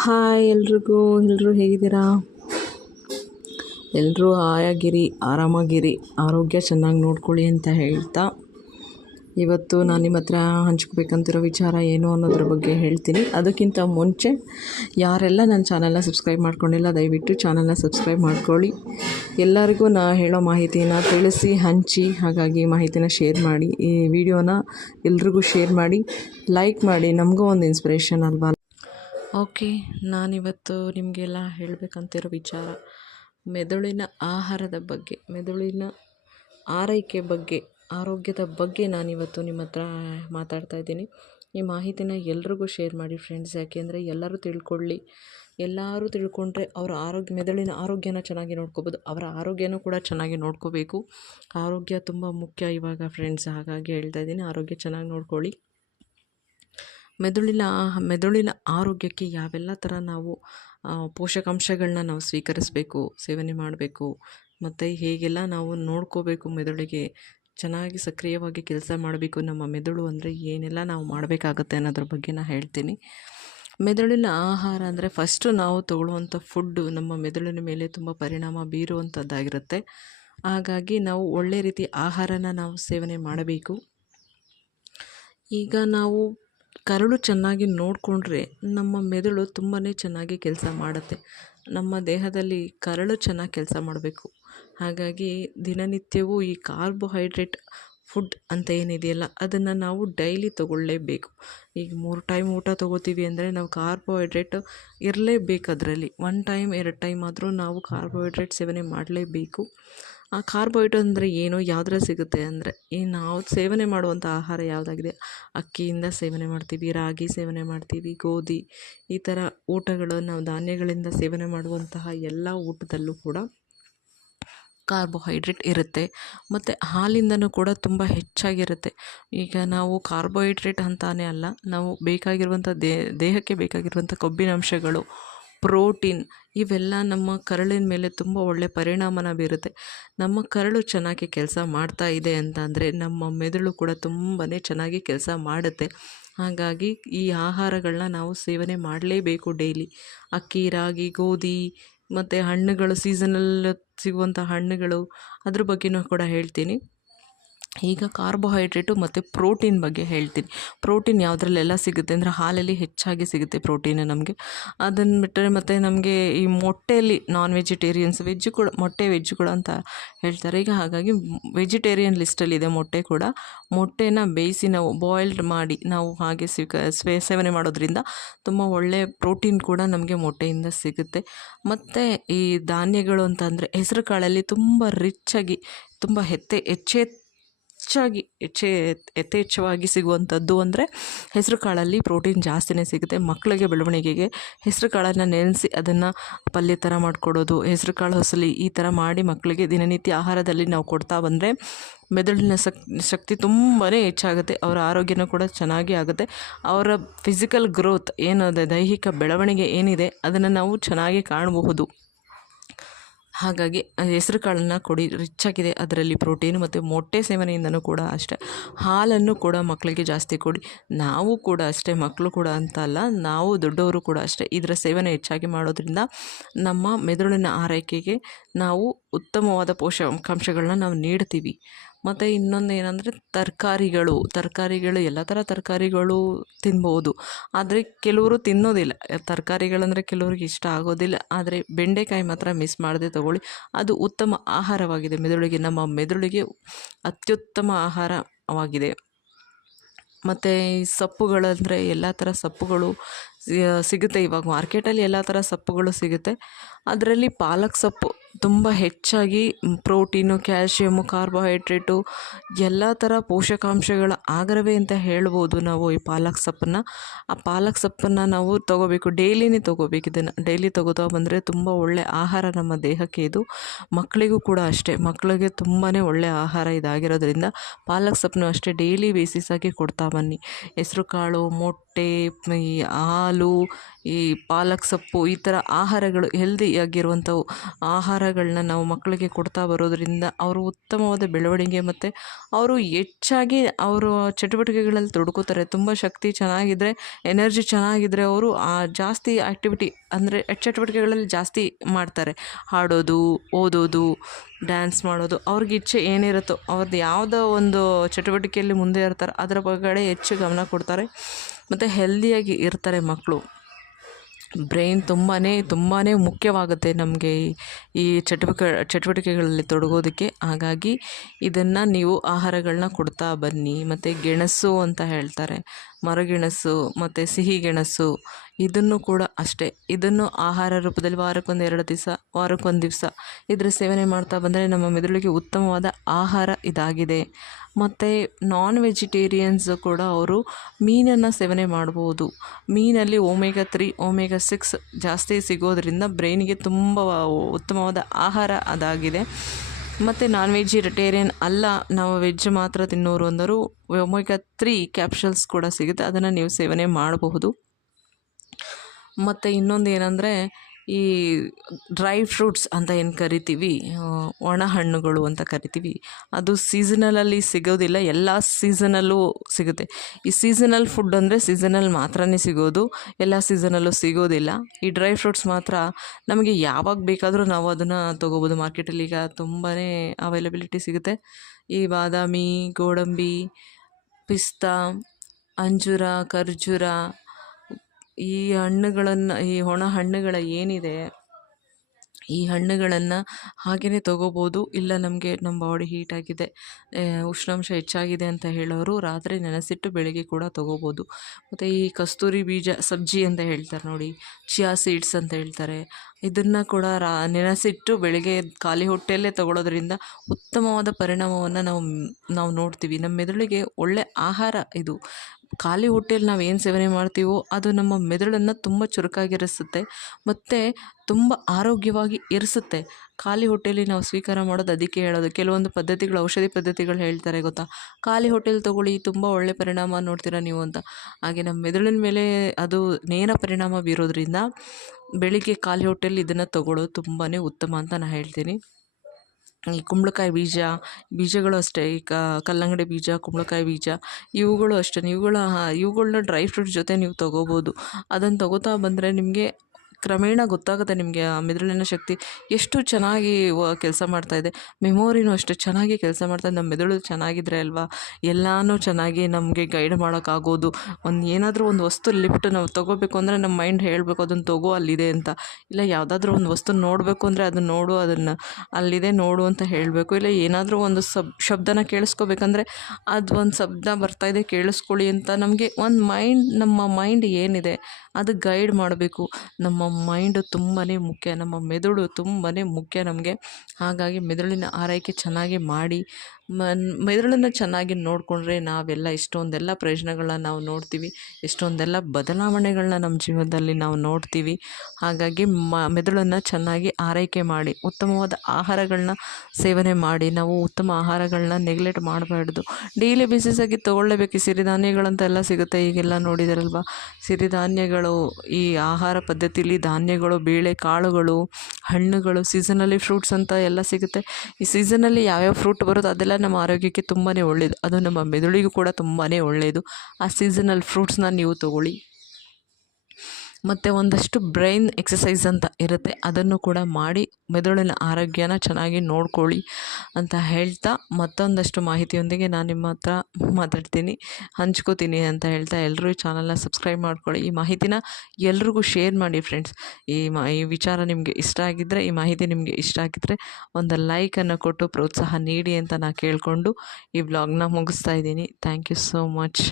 Hi ಎಲ್ರಿಗೂ ಎಲ್ಲರೂ ಹೇಗಿದ್ದೀರಾ? ಎಲ್ಲರೂ ಆಯಾಗಿರಿ ಆರಾಮಾಗಿರಿ, ಆರೋಗ್ಯ ಚೆನ್ನಾಗಿ ನೋಡ್ಕೊಳ್ಳಿ ಅಂತ ಹೇಳ್ತಾ. ಇವತ್ತು ನಾನು ನಿಮ್ಮ ಹತ್ರ ಹಂಚ್ಕೋಬೇಕಂತಿರೋ ವಿಚಾರ ಏನು ಅನ್ನೋದ್ರ ಬಗ್ಗೆ ಹೇಳ್ತೀನಿ. ಅದಕ್ಕಿಂತ ಮುಂಚೆ ಯಾರೆಲ್ಲ ನನ್ನ ಚಾನಲ್ನ ಸಬ್ಸ್ಕ್ರೈಬ್ ಮಾಡ್ಕೊಂಡಿಲ್ಲ, ದಯವಿಟ್ಟು ಚಾನಲ್ನ ಸಬ್ಸ್ಕ್ರೈಬ್ ಮಾಡ್ಕೊಳ್ಳಿ. ಎಲ್ಲರಿಗೂ ನಾ ಹೇಳೋ ಮಾಹಿತಿನ ತಿಳಿಸಿ, ಹಂಚಿ, ಹಾಗಾಗಿ ಮಾಹಿತಿನ ಶೇರ್ ಮಾಡಿ, ಈ ವಿಡಿಯೋನ ಎಲ್ರಿಗೂ ಶೇರ್ ಮಾಡಿ, ಲೈಕ್ ಮಾಡಿ, ನಮಗೂ ಒಂದು ಇನ್ಸ್ಪಿರೇಷನ್ ಅಲ್ವಾ? ಓಕೆ, ನಾನಿವತ್ತು ನಿಮಗೆಲ್ಲ ಹೇಳಬೇಕಂತಿರೋ ವಿಚಾರ. ಮೆದುಳಿನ ಆಹಾರದ ಬಗ್ಗೆ, ಮೆದುಳಿನ ಆರೈಕೆ ಬಗ್ಗೆ, ಆರೋಗ್ಯದ ಬಗ್ಗೆ ನಾನಿವತ್ತು ನಿಮ್ಮ ಹತ್ರ ಮಾತಾಡ್ತಾ ಇದ್ದೀನಿ. ಈ ಮಾಹಿತಿನ ಎಲ್ರಿಗೂ ಶೇರ್ ಮಾಡಿ ಫ್ರೆಂಡ್ಸ್. ಯಾಕೆಂದರೆ ಎಲ್ಲರೂ ತಿಳ್ಕೊಳ್ಳಿ. ಎಲ್ಲರೂ ತಿಳ್ಕೊಂಡ್ರೆ ಅವರ ಆರೋಗ್ಯ, ಮೆದುಳಿನ ಆರೋಗ್ಯನ ಚೆನ್ನಾಗಿ ನೋಡ್ಕೋಬೋದು. ಅವರ ಆರೋಗ್ಯನೂ ಕೂಡ ಚೆನ್ನಾಗಿ ನೋಡ್ಕೋಬೇಕು. ಆರೋಗ್ಯ ತುಂಬ ಮುಖ್ಯ ಇವಾಗ ಫ್ರೆಂಡ್ಸ್. ಹಾಗಾಗಿ ಹೇಳ್ತಾ ಇದ್ದೀನಿ, ಆರೋಗ್ಯ ಚೆನ್ನಾಗಿ ನೋಡ್ಕೊಳ್ಳಿ. ಮೆದುಳಿನ ಮೆದುಳಿನ ಆರೋಗ್ಯಕ್ಕೆ ಯಾವೆಲ್ಲ ಥರ ನಾವು ಪೋಷಕಾಂಶಗಳನ್ನ ನಾವು ಸ್ವೀಕರಿಸಬೇಕು, ಸೇವನೆ ಮಾಡಬೇಕು, ಮತ್ತು ಹೇಗೆಲ್ಲ ನಾವು ನೋಡ್ಕೋಬೇಕು ಮೆದುಳಿಗೆ, ಚೆನ್ನಾಗಿ ಸಕ್ರಿಯವಾಗಿ ಕೆಲಸ ಮಾಡಬೇಕು ನಮ್ಮ ಮೆದುಳು ಅಂದರೆ ಏನೆಲ್ಲ ನಾವು ಮಾಡಬೇಕಾಗತ್ತೆ ಅನ್ನೋದ್ರ ಬಗ್ಗೆ ನಾನು ಹೇಳ್ತೀನಿ. ಮೆದುಳಿನ ಆಹಾರ ಅಂದರೆ ಫಸ್ಟು ನಾವು ತಗೊಳ್ಳುವಂಥ ಫುಡ್ಡು ನಮ್ಮ ಮೆದುಳಿನ ಮೇಲೆ ತುಂಬ ಪರಿಣಾಮ ಬೀರುವಂಥದ್ದಾಗಿರುತ್ತೆ. ಹಾಗಾಗಿ ನಾವು ಒಳ್ಳೆ ರೀತಿ ಆಹಾರನ ನಾವು ಸೇವನೆ ಮಾಡಬೇಕು. ಈಗ ನಾವು ಕರಳು ಚೆನ್ನಾಗಿ ನೋಡಿಕೊಂಡ್ರೆ ನಮ್ಮ ಮೆದುಳು ತುಂಬಾ ಚೆನ್ನಾಗಿ ಕೆಲಸ ಮಾಡುತ್ತೆ. ನಮ್ಮ ದೇಹದಲ್ಲಿ ಕರಳು ಚೆನ್ನಾಗಿ ಕೆಲಸ ಮಾಡಬೇಕು. ಹಾಗಾಗಿ ದಿನನಿತ್ಯವೂ ಈ ಕಾರ್ಬೋಹೈಡ್ರೇಟ್ ಫುಡ್ ಅಂತ ಏನಿದೆಯಲ್ಲ, ಅದನ್ನು ನಾವು ಡೈಲಿ ತೊಗೊಳ್ಳೇಬೇಕು. ಈಗ ಮೂರು ಟೈಮ್ ಊಟ ತೊಗೋತೀವಿ ಅಂದರೆ ನಾವು ಕಾರ್ಬೋಹೈಡ್ರೇಟ್ ಇರಲೇಬೇಕು ಅದರಲ್ಲಿ. ಒನ್ ಟೈಮ್, ಎರಡು ಟೈಮ್ ಆದರೂ ನಾವು ಕಾರ್ಬೋಹೈಡ್ರೇಟ್ ಸೇವನೆ ಮಾಡಲೇಬೇಕು. ಆ ಕಾರ್ಬೋಹೈಡ್ರೇಟ್ ಅಂದರೆ ಏನು? ಯಾವುದ್ರಲ್ಲಿ ಸಿಗುತ್ತೆ ಅಂದರೆ, ಈ ನಾವು ಸೇವನೆ ಮಾಡುವಂಥ ಆಹಾರ ಯಾವುದಾಗಿದೆ? ಅಕ್ಕಿಯಿಂದ ಸೇವನೆ ಮಾಡ್ತೀವಿ, ರಾಗಿ ಸೇವನೆ ಮಾಡ್ತೀವಿ, ಗೋಧಿ, ಈ ಥರ ಊಟಗಳು ನಾವು ಧಾನ್ಯಗಳಿಂದ ಸೇವನೆ ಮಾಡುವಂತಹ ಎಲ್ಲ ಊಟದಲ್ಲೂ ಕೂಡ ಕಾರ್ಬೋಹೈಡ್ರೇಟ್ ಇರುತ್ತೆ. ಮತ್ತು ಹಾಲಿಂದನೂ ಕೂಡ ತುಂಬ ಹೆಚ್ಚಾಗಿರುತ್ತೆ. ಈಗ ನಾವು ಕಾರ್ಬೋಹೈಡ್ರೇಟ್ ಅಂತಾನೇ ಅಲ್ಲ, ನಾವು ಬೇಕಾಗಿರುವಂಥ ದೇಹಕ್ಕೆ ಬೇಕಾಗಿರುವಂಥ ಕೊಬ್ಬಿನಾಂಶಗಳು ಪ್ರೋಟೀನ್ ಇವೆಲ್ಲ ನಮ್ಮ ಕರಳಿನ ಮೇಲೆ ತುಂಬ ಒಳ್ಳೆಯ ಪರಿಣಾಮನ ಬೀರುತ್ತೆ. ನಮ್ಮ ಕರಳು ಚೆನ್ನಾಗಿ ಕೆಲಸ ಮಾಡ್ತಾ ಇದೆ ಅಂತ ನಮ್ಮ ಮೆದುಳು ಕೂಡ ತುಂಬಾ ಚೆನ್ನಾಗಿ ಕೆಲಸ ಮಾಡುತ್ತೆ. ಹಾಗಾಗಿ ಈ ಆಹಾರಗಳನ್ನ ನಾವು ಸೇವನೆ ಮಾಡಲೇಬೇಕು ಡೈಲಿ. ಅಕ್ಕಿ, ರಾಗಿ, ಗೋಧಿ ಮತ್ತು ಹಣ್ಣುಗಳು ಸೀಸನಲ್ ಸಿಗುವಂಥ ಹಣ್ಣುಗಳು ಅದ್ರ ಬಗ್ಗೆಯೂ ಕೂಡ ಹೇಳ್ತೀನಿ. ಈಗ ಕಾರ್ಬೋಹೈಡ್ರೇಟು ಮತ್ತು ಪ್ರೋಟೀನ್ ಬಗ್ಗೆ ಹೇಳ್ತೀನಿ. ಪ್ರೋಟೀನ್ ಯಾವುದ್ರಲ್ಲೆಲ್ಲ ಸಿಗುತ್ತೆ ಅಂದರೆ ಹಾಲಲ್ಲಿ ಹೆಚ್ಚಾಗಿ ಸಿಗುತ್ತೆ ಪ್ರೋಟೀನ್ ನಮಗೆ. ಅದನ್ನು ಬಿಟ್ಟರೆ ಮತ್ತು ನಮಗೆ ಈ ಮೊಟ್ಟೆಯಲ್ಲಿ ನಾನ್ ವೆಜಿಟೇರಿಯನ್ಸ್ ವೆಜ್ ಕೂಡ, ಮೊಟ್ಟೆ ವೆಜ್ ಕೂಡ ಅಂತ ಹೇಳ್ತಾರೆ. ಈಗ ಹಾಗಾಗಿ ವೆಜಿಟೇರಿಯನ್ ಲಿಸ್ಟಲ್ಲಿದೆ ಮೊಟ್ಟೆ ಕೂಡ. ಮೊಟ್ಟೆನ ಬೇಯಿಸಿ ನಾವು ಬಾಯ್ಲ್ಡ್ ಮಾಡಿ ನಾವು ಹಾಗೆ ಸಿಗ ಸೇವನೆ ಮಾಡೋದ್ರಿಂದ ತುಂಬ ಒಳ್ಳೆಯ ಪ್ರೋಟೀನ್ ಕೂಡ ನಮಗೆ ಮೊಟ್ಟೆಯಿಂದ ಸಿಗುತ್ತೆ. ಮತ್ತು ಈ ಧಾನ್ಯಗಳು ಅಂತಂದರೆ ಹೆಸರು ಕಾಳಲ್ಲಿ ತುಂಬ ರಿಚ್ಚಾಗಿ ತುಂಬ ಹೆತ್ತೆ ಹೆಚ್ಚೆ ಹೆಚ್ಚಾಗಿ ಹೆಚ್ಚೆ ಯಥೇಚ್ಛವಾಗಿ ಸಿಗುವಂಥದ್ದು ಅಂದರೆ ಹೆಸರು ಕಾಳಲ್ಲಿ ಪ್ರೋಟೀನ್ ಜಾಸ್ತಿನೇ ಸಿಗುತ್ತೆ. ಮಕ್ಕಳಿಗೆ ಬೆಳವಣಿಗೆಗೆ ಹೆಸರು ಕಾಳನ್ನು ನೆನೆಸಿ ಅದನ್ನು ಪಲ್ಯ ಥರ ಮಾಡಿಕೊಡೋದು, ಹೆಸರು ಕಾಳು ಹೊಸಲಿ ಈ ಥರ ಮಾಡಿ ಮಕ್ಕಳಿಗೆ ದಿನನಿತ್ಯ ಆಹಾರದಲ್ಲಿ ನಾವು ಕೊಡ್ತಾ ಬಂದರೆ ಮೆದುಳಿನ ಸಕ್, ಶಕ್ತಿ ತುಂಬಾ ಹೆಚ್ಚಾಗುತ್ತೆ. ಅವರ ಆರೋಗ್ಯನೂ ಕೂಡ ಚೆನ್ನಾಗಿ ಆಗುತ್ತೆ. ಅವರ ಫಿಸಿಕಲ್ ಗ್ರೋತ್ ಏನದೆ ದೈಹಿಕ ಬೆಳವಣಿಗೆ ಏನಿದೆ, ಅದನ್ನು ನಾವು ಚೆನ್ನಾಗಿ ಕಾಣಬಹುದು. ಹಾಗಾಗಿ ಹೆಸ್ರು ಕಾಳನ್ನು ಕೊಡಿ ರಿಚ್ ಆಗಿದೆ ಅದರಲ್ಲಿ ಪ್ರೋಟೀನು ಮತ್ತು ಮೊಟ್ಟೆ ಸೇವನೆಯಿಂದನೂ ಕೂಡ ಅಷ್ಟೇ. ಹಾಲನ್ನು ಕೂಡ ಮಕ್ಕಳಿಗೆ ಜಾಸ್ತಿ ಕೊಡಿ. ನಾವು ಕೂಡ ಅಷ್ಟೇ ಮಕ್ಕಳು ಕೂಡ ಅಂತ ಅಲ್ಲ, ನಾವು ದೊಡ್ಡವರು ಕೂಡ ಅಷ್ಟೇ. ಇದರ ಸೇವನೆ ಹೆಚ್ಚಾಗಿ ಮಾಡೋದ್ರಿಂದ ನಮ್ಮ ಮೆದುಳಿನ ಆರೈಕೆಗೆ ನಾವು ಉತ್ತಮವಾದ ಪೋಷಕಾಂಶಗಳನ್ನ ನಾವು ನೀಡ್ತೀವಿ. ಮತ್ತು ಇನ್ನೊಂದು ಏನಂದರೆ ತರಕಾರಿಗಳು ತರಕಾರಿಗಳು ಎಲ್ಲ ಥರ ತರಕಾರಿಗಳು ತಿನ್ಬೋದು. ಆದರೆ ಕೆಲವರು ತಿನ್ನೋದಿಲ್ಲ. ತರಕಾರಿಗಳಂದರೆ ಕೆಲವ್ರಿಗೆ ಇಷ್ಟ ಆಗೋದಿಲ್ಲ. ಆದರೆ ಬೆಂಡೆಕಾಯಿ ಮಾತ್ರ ಮಿಸ್ ಮಾಡದೆ ತೊಗೊಳ್ಳಿ. ಅದು ಉತ್ತಮ ಆಹಾರವಾಗಿದೆ. ಮೆದುಳಿಗೆ, ನಮ್ಮ ಮೆದುಳಿಗೆ ಅತ್ಯುತ್ತಮ ಆಹಾರವಾಗಿದೆ. ಮತ್ತು ಈ ಸೊಪ್ಪುಗಳಂದರೆ ಎಲ್ಲ ಥರ ಸೊಪ್ಪುಗಳು ಸಿಗುತ್ತೆ. ಇವಾಗ ಮಾರ್ಕೆಟಲ್ಲಿ ಎಲ್ಲ ಥರ ಸೊಪ್ಪುಗಳು ಸಿಗುತ್ತೆ. ಅದರಲ್ಲಿ ಪಾಲಕ್ ಸೊಪ್ಪು ತುಂಬ ಹೆಚ್ಚಾಗಿ ಪ್ರೋಟೀನು ಕ್ಯಾಲ್ಶಿಯಮ್ಮು ಕಾರ್ಬೋಹೈಡ್ರೇಟು ಎಲ್ಲ ಥರ ಪೋಷಕಾಂಶಗಳ ಆಗರವೇ ಅಂತ ಹೇಳ್ಬೋದು ನಾವು ಈ ಪಾಲಕ್ ಸೊಪ್ಪನ್ನು. ಆ ಪಾಲಕ್ ಸೊಪ್ಪನ್ನು ನಾವು ತೊಗೋಬೇಕು, ಡೈಲಿನೇ ತೊಗೋಬೇಕು. ಇದನ್ನು ಡೈಲಿ ತೊಗೋತಾ ಬಂದರೆ ತುಂಬ ಒಳ್ಳೆಯ ಆಹಾರ ನಮ್ಮ ದೇಹಕ್ಕೆ ಇದು. ಮಕ್ಕಳಿಗೂ ಕೂಡ ಅಷ್ಟೇ ಮಕ್ಕಳಿಗೆ ತುಂಬಾ ಒಳ್ಳೆಯ ಆಹಾರ ಇದಾಗಿರೋದ್ರಿಂದ ಪಾಲಕ್ ಸೊಪ್ಪನ್ನು ಅಷ್ಟೇ ಡೈಲಿ ಬೇಸಿಸಾಗಿ ಕೊಡ್ತಾ ಬನ್ನಿ. ಹೆಸ್ರು ಕಾಳು, ಮೊಟ್ಟೆ ಮೊಟ್ಟೆ, ಈ ಹಾಲು, ಈ ಪಾಲಕ್ ಸೊಪ್ಪು ಈ ಥರ ಆಹಾರಗಳು ಹೆಲ್ದಿಯಾಗಿರುವಂಥವು ಆಹಾರಗಳನ್ನ ನಾವು ಮಕ್ಕಳಿಗೆ ಕೊಡ್ತಾ ಬರೋದರಿಂದ ಅವರು ಉತ್ತಮವಾದ ಬೆಳವಣಿಗೆ ಮತ್ತು ಅವರು ಹೆಚ್ಚಾಗಿ ಅವರು ಚಟುವಟಿಕೆಗಳಲ್ಲಿ ತೊಡ್ಕೋತಾರೆ. ತುಂಬ ಶಕ್ತಿ ಚೆನ್ನಾಗಿದ್ದರೆ ಎನರ್ಜಿ ಚೆನ್ನಾಗಿದ್ದರೆ ಅವರು ಜಾಸ್ತಿ ಆ್ಯಕ್ಟಿವಿಟಿ ಅಂದರೆ ಚಟುವಟಿಕೆಗಳಲ್ಲಿ ಜಾಸ್ತಿ ಮಾಡ್ತಾರೆ. ಹಾಡೋದು, ಓದೋದು, ಡ್ಯಾನ್ಸ್ ಮಾಡೋದು, ಅವ್ರಿಗೆ ಇಚ್ಛೆ ಏನಿರುತ್ತೋ ಅವ್ರದ್ದು ಯಾವುದೋ ಒಂದು ಚಟುವಟಿಕೆಯಲ್ಲಿ ಮುಂದೆ ಇರ್ತಾರೆ. ಅದರ ಬಗ್ಗೆ ಹೆಚ್ಚು ಗಮನ ಕೊಡ್ತಾರೆ. ಮತ್ತು ಹೆಲ್ದಿಯಾಗಿ ಇರ್ತಾರೆ ಮಕ್ಕಳು ಬ್ರೈನ್ ತುಂಬಾ ತುಂಬಾ ಮುಖ್ಯವಾಗುತ್ತೆ ನಮಗೆ ಈ ಚಟುವಟಿಕೆ, ಚಟುವಟಿಕೆಗಳಲ್ಲಿ ತೊಡಗೋದಕ್ಕೆ. ಹಾಗಾಗಿ ಇದನ್ನು ನೀವು ಆಹಾರಗಳನ್ನ ಕೊಡ್ತಾ ಬನ್ನಿ. ಮತ್ತು ಗೆಣಸು ಅಂತ ಹೇಳ್ತಾರೆ. ಮರಗೆಣಸು ಮತ್ತು ಸಿಹಿ ಗೆಣಸು ಇದನ್ನು ಕೂಡ ಅಷ್ಟೇ. ಇದನ್ನು ಆಹಾರ ರೂಪದಲ್ಲಿ ವಾರಕ್ಕೊಂದು ಎರಡು ದಿವಸ, ವಾರಕ್ಕೊಂದು ದಿವಸ ಇದರ ಸೇವನೆ ಮಾಡ್ತಾ ಬಂದರೆ ನಮ್ಮ ಮೆದುಳಿಗೆ ಉತ್ತಮವಾದ ಆಹಾರ ಇದಾಗಿದೆ. ಮತ್ತು ನಾನ್ ವೆಜಿಟೇರಿಯನ್ಸ್ ಕೂಡ ಅವರು ಮೀನನ್ನು ಸೇವನೆ ಮಾಡ್ಬೋದು. ಮೀನಲ್ಲಿ ಓಮೆಗಾ ತ್ರೀ ಓಮೆಗಾ ಸಿಕ್ಸ್ ಜಾಸ್ತಿ ಸಿಗೋದರಿಂದ ಬ್ರೈನಿಗೆ ತುಂಬ ಉತ್ತಮವಾದ ಆಹಾರ ಅದಾಗಿದೆ. ಮತ್ತು ನಾನ್ ವೆಜ್ ವೆಜಿಟೇರಿಯನ್ ಅಲ್ಲ, ನಾವು ವೆಜ್ ಮಾತ್ರ ತಿನ್ನೋರು ಅಂದರು ಒಮೆಗಾ ತ್ರೀ ಕ್ಯಾಪ್ಷಲ್ಸ್ ಕೂಡ ಸಿಗುತ್ತೆ. ಅದನ್ನು ನೀವು ಸೇವನೆ ಮಾಡಬಹುದು. ಮತ್ತು ಇನ್ನೊಂದು ಏನಂದರೆ ಈ ಡ್ರೈ ಫ್ರೂಟ್ಸ್ ಅಂತ ಏನು ಕರಿತೀವಿ? ಒಣ ಹಣ್ಣುಗಳು ಅಂತ ಕರಿತೀವಿ. ಅದು ಸೀಸನಲಲ್ಲಿ ಸಿಗೋದಿಲ್ಲ. ಎಲ್ಲ ಸೀಸನಲ್ಲೂ ಸಿಗುತ್ತೆ. ಈ ಸೀಸನಲ್ ಫುಡ್ ಅಂದರೆ ಸೀಸನಲ್ ಮಾತ್ರನೇ ಸಿಗೋದು. ಎಲ್ಲ ಸೀಸನಲ್ಲೂ ಸಿಗೋದಿಲ್ಲ. ಈ ಡ್ರೈ ಫ್ರೂಟ್ಸ್ ಮಾತ್ರ ನಮಗೆ ಯಾವಾಗ ಬೇಕಾದರೂ ನಾವು ಅದನ್ನು ತೊಗೋಬೋದು. ಮಾರ್ಕೆಟಲ್ಲಿ ಈಗ ತುಂಬಾ ಅವೈಲಬಿಲಿಟಿ ಸಿಗುತ್ತೆ. ಈ ಬಾದಾಮಿ, ಗೋಡಂಬಿ, ಪಿಸ್ತಾ, ಅಂಜೂರ, ಖರ್ಜೂರ ಈ ಹಣ್ಣುಗಳನ್ನು, ಈ ಒಣ ಹಣ್ಣುಗಳ ಏನಿದೆ, ಈ ಹಣ್ಣುಗಳನ್ನು ಹಾಗೆಯೇ ತೊಗೋಬೋದು. ಇಲ್ಲ, ನಮಗೆ ನಮ್ಮ ಬಾಡಿ ಹೀಟ್ ಆಗಿದೆ ಉಷ್ಣಾಂಶ ಹೆಚ್ಚಾಗಿದೆ ಅಂತ ಹೇಳೋರು ರಾತ್ರಿ ನೆನೆಸಿಟ್ಟು ಬೆಳಗ್ಗೆ ಕೂಡ ತೊಗೋಬೋದು. ಮತ್ತು ಈ ಕಸ್ತೂರಿ ಬೀಜ, ಸಬ್ಜಿ ಅಂತ ಹೇಳ್ತಾರೆ ನೋಡಿ, ಚಿಯಾ ಸೀಡ್ಸ್ ಅಂತ ಹೇಳ್ತಾರೆ. ಇದನ್ನು ಕೂಡ ರಾ, ನೆನೆಸಿಟ್ಟು ಬೆಳಗ್ಗೆ ಖಾಲಿ ಹೊಟ್ಟೆಯಲ್ಲೇ ತಗೊಳ್ಳೋದ್ರಿಂದ ಉತ್ತಮವಾದ ಪರಿಣಾಮವನ್ನು ನಾವು ನಾವು ನೋಡ್ತೀವಿ. ನಮ್ಮ ಮೆದುಳಿಗೆ ಒಳ್ಳೆ ಆಹಾರ ಇದು. ಖಾಲಿ ಹೊಟ್ಟೆಯಲ್ಲಿ ನಾವು ಏನು ಸೇವನೆ ಮಾಡ್ತೀವೋ ಅದು ನಮ್ಮ ಮೆದುಳನ್ನು ತುಂಬ ಚುರುಕಾಗಿರಿಸುತ್ತೆ, ಮತ್ತು ತುಂಬ ಆರೋಗ್ಯವಾಗಿ ಇರಿಸುತ್ತೆ. ಖಾಲಿ ಹೊಟ್ಟೆಯಲ್ಲಿ ನಾವು ಸ್ವೀಕಾರ ಮಾಡೋದು ಅದಕ್ಕೆ ಹೇಳೋದು. ಕೆಲವೊಂದು ಪದ್ಧತಿಗಳು, ಔಷಧಿ ಪದ್ಧತಿಗಳು ಹೇಳ್ತಾರೆ ಗೊತ್ತಾ? ಖಾಲಿ ಹೊಟ್ಟೆಲಿ ತೊಗೊಳ್ಳಿ, ತುಂಬ ಒಳ್ಳೆ ಪರಿಣಾಮ ನೋಡ್ತೀರಾ ನೀವು ಅಂತ. ಹಾಗೆ ನಮ್ಮ ಮೆದುಳಿನ ಮೇಲೆ ಅದು ನೇರ ಪರಿಣಾಮ ಬೀರೋದ್ರಿಂದ ಬೆಳಿಗ್ಗೆ ಖಾಲಿ ಹೊಟ್ಟೆಯಲ್ಲಿ ಇದನ್ನು ತೊಗೊಳ್ಳೋದು ತುಂಬಾ ಉತ್ತಮ ಅಂತ ನಾನು ಹೇಳ್ತೀನಿ. ಈ ಕುಂಬಳಕಾಯಿ ಬೀಜ, ಬೀಜಗಳು ಅಷ್ಟೇ, ಈ ಕಲ್ಲಂಗಡಿ ಬೀಜ, ಕುಂಬಳಕಾಯಿ ಬೀಜ, ಇವುಗಳು ಅಷ್ಟೇ. ಇವುಗಳ ಇವುಗಳನ್ನ ಡ್ರೈ ಫ್ರೂಟ್ ಜೊತೆ ನೀವು ತೊಗೋಬೋದು. ಅದನ್ನು ತೊಗೋತಾ ಬಂದರೆ ನಿಮಗೆ ಕ್ರಮೇಣ ಗೊತ್ತಾಗುತ್ತೆ ನಿಮಗೆ ಆ ಮೆದುಳಿನ ಶಕ್ತಿ. ಎಷ್ಟು ಚೆನ್ನಾಗಿ ಕೆಲಸ ಮಾಡ್ತಾಯಿದೆ ಮೆಮೊರಿನೂ ಅಷ್ಟು ಚೆನ್ನಾಗಿ ಕೆಲಸ ಮಾಡ್ತಾಯಿದೆ ನಮ್ಮ ಮೆದುಳು ಚೆನ್ನಾಗಿದ್ರೆ ಅಲ್ವಾ? ಎಲ್ಲನೂ ಚೆನ್ನಾಗಿ ನಮಗೆ ಗೈಡ್ ಮಾಡೋಕ್ಕಾಗೋದು. ಒಂದು ಏನಾದರೂ ಒಂದು ವಸ್ತು ಲಿಫ್ಟ್ ನಾವು ತೊಗೋಬೇಕು ಅಂದರೆ ನಮ್ಮ ಮೈಂಡ್ ಹೇಳಬೇಕು ಅದನ್ನು ತಗೋ, ಅಲ್ಲಿದೆ ಅಂತ. ಇಲ್ಲ, ಯಾವುದಾದ್ರೂ ಒಂದು ವಸ್ತು ನೋಡಬೇಕು ಅಂದರೆ ಅದನ್ನು ನೋಡು, ಅದನ್ನು ಅಲ್ಲಿದೆ ನೋಡು ಅಂತ ಹೇಳಬೇಕು. ಇಲ್ಲ, ಏನಾದರೂ ಒಂದು ಸಬ್, ಶಬ್ದನ ಕೇಳಿಸ್ಕೋಬೇಕಂದ್ರೆ ಅದು ಒಂದು ಶಬ್ದ ಬರ್ತಾಯಿದೆ ಕೇಳಿಸ್ಕೊಳ್ಳಿ ಅಂತ. ನಮಗೆ ಒಂದು ಮೈಂಡ್, ನಮ್ಮ ಮೈಂಡ್ ಏನಿದೆ ಅದು ಗೈಡ್ ಮಾಡಬೇಕು. ನಮ್ಮ ಮೈಂಡು ತುಂಬಾ ಮುಖ್ಯ, ನಮ್ಮ ಮೆದುಳು ತುಂಬಾ ಮುಖ್ಯ ನಮಗೆ. ಹಾಗಾಗಿ ಮೆದುಳಿನ ಆರೈಕೆ ಚೆನ್ನಾಗಿ ಮಾಡಿ ಮನ್, ಮೆದುಳನ್ನು ಚೆನ್ನಾಗಿ ನೋಡಿಕೊಂಡ್ರೆ ನಾವೆಲ್ಲ ಎಷ್ಟೊಂದೆಲ್ಲ ಪ್ರಯೋಜನಗಳನ್ನ ನಾವು ನೋಡ್ತೀವಿ, ಎಷ್ಟೊಂದೆಲ್ಲ ಬದಲಾವಣೆಗಳನ್ನ ನಮ್ಮ ಜೀವನದಲ್ಲಿ ನಾವು ನೋಡ್ತೀವಿ. ಹಾಗಾಗಿ ಮ, ಮೆದುಳನ್ನು ಚೆನ್ನಾಗಿ ಆರೈಕೆ ಮಾಡಿ, ಉತ್ತಮವಾದ ಆಹಾರಗಳನ್ನ ಸೇವನೆ ಮಾಡಿ, ನಾವು ಉತ್ತಮ ಆಹಾರಗಳನ್ನ ನೆಗ್ಲೆಕ್ಟ್ ಮಾಡಬಾರ್ದು. ಡೈಲಿ ಬೇಸಿಸಾಗಿ ತೊಗೊಳ್ಳೇಬೇಕು. ಈ ಸಿರಿಧಾನ್ಯಗಳಂತೆಲ್ಲ ಸಿಗುತ್ತೆ, ಈಗೆಲ್ಲ ನೋಡಿದಾರಲ್ವ? ಸಿರಿಧಾನ್ಯಗಳು, ಈ ಆಹಾರ ಪದ್ಧತಿಲಿ ಧಾನ್ಯಗಳು, ಬೇಳೆ, ಕಾಳುಗಳು, ಹಣ್ಣುಗಳು ಸೀಸನಲ್ಲಿ ಫ್ರೂಟ್ಸ್ ಅಂತ ಎಲ್ಲ ಸಿಗುತ್ತೆ. ಈ ಸೀಸನಲ್ಲಿ ಯಾವ್ಯಾವ ಫ್ರೂಟ್ ಬರುತ್ತೋ ಅದೆಲ್ಲ ನಮ್ಮ ಆರೋಗ್ಯಕ್ಕೆ ತುಂಬಾ ಒಳ್ಳೆಯದು ಅದು ನಮ್ಮ ಮೆದುಳಿಗೂ ಕೂಡ ತುಂಬಾ ಒಳ್ಳೆಯದು ಆ ಸೀಸನಲ್ ಫ್ರೂಟ್ಸನ್ನ ನೀವು ತೊಗೊಳ್ಳಿ. ಮತ್ತು ಒಂದಷ್ಟು ಬ್ರೈನ್ ಎಕ್ಸಸೈಸ್ ಅಂತ ಇರುತ್ತೆ. ಅದನ್ನು ಕೂಡ ಮಾಡಿ ಮೆದುಳಿನ ಆರೋಗ್ಯನ ಚೆನ್ನಾಗಿ ನೋಡ್ಕೊಳ್ಳಿ ಅಂತ ಹೇಳ್ತಾ ಮತ್ತೊಂದಷ್ಟು ಮಾಹಿತಿಯೊಂದಿಗೆ ನಾನು ನಿಮ್ಮ ಹತ್ರ ಮಾತಾಡ್ತೀನಿ. ಹಂಚ್ಕೋತೀನಿ ಅಂತ ಹೇಳ್ತಾ ಎಲ್ಲರೂ ಚಾನಲ್ನ ಸಬ್ಸ್ಕ್ರೈಬ್ ಮಾಡ್ಕೊಳ್ಳಿ. ಈ ಮಾಹಿತಿನ ಎಲ್ರಿಗೂ ಶೇರ್ ಮಾಡಿ ಫ್ರೆಂಡ್ಸ್ ಈ ಮಾ, ಈ ವಿಚಾರ ನಿಮಗೆ ಇಷ್ಟ ಆಗಿದ್ದರೆ ಈ ಮಾಹಿತಿ ನಿಮಗೆ ಇಷ್ಟ ಆಗಿದ್ದರೆ ಒಂದು ಲೈಕನ್ನು ಕೊಟ್ಟು ಪ್ರೋತ್ಸಾಹ ನೀಡಿ ಅಂತ ನಾನು ಕೇಳಿಕೊಂಡು ಈ ವ್ಲಾಗ್ನ ಮುಗಿಸ್ತಾ ಇದ್ದೀನಿ. Thank you so much